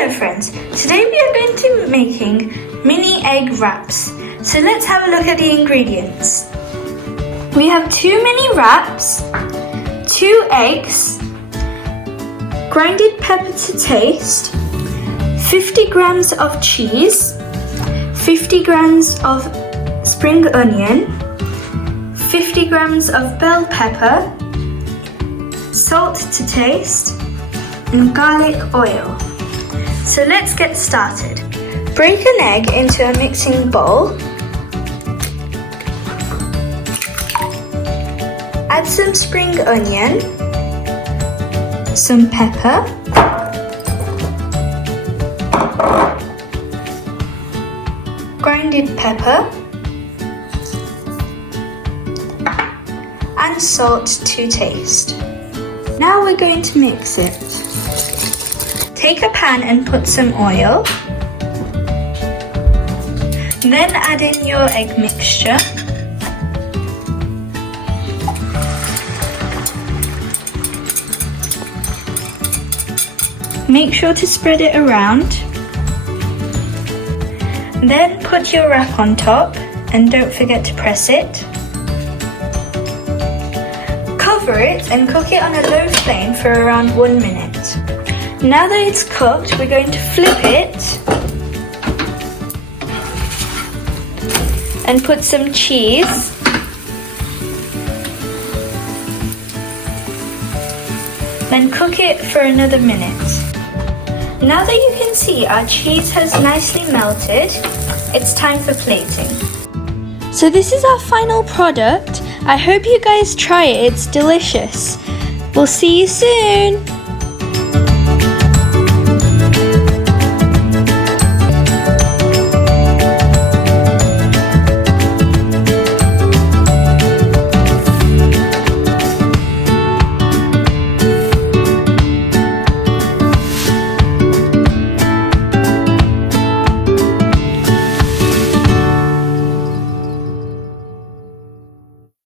Hello friends, today we are going to be making mini egg wraps. So let's have a look at the ingredients. We have 2 mini wraps, 2 eggs, grinded pepper to taste, 50 grams of cheese, 50 grams of spring onion, 50 grams of bell pepper, salt to taste, and garlic oil. So let's get started. Break an egg into a mixing bowl. Add some spring onion, some pepper, grinded pepper, and salt to taste. Now we're going to mix it. Take a pan and put some oil. Then add in your egg mixture. Make sure to spread it around. Then put your wrap on top and don't forget to press it. Cover it and cook it on a low flame for around 1 minute. Now that it's cooked, we're going to flip it and put some cheese. Then cook it for another minute. Now that you can see our cheese has nicely melted, it's time for plating. So this is our final product. I hope you guys try it, it's delicious. We'll see you soon!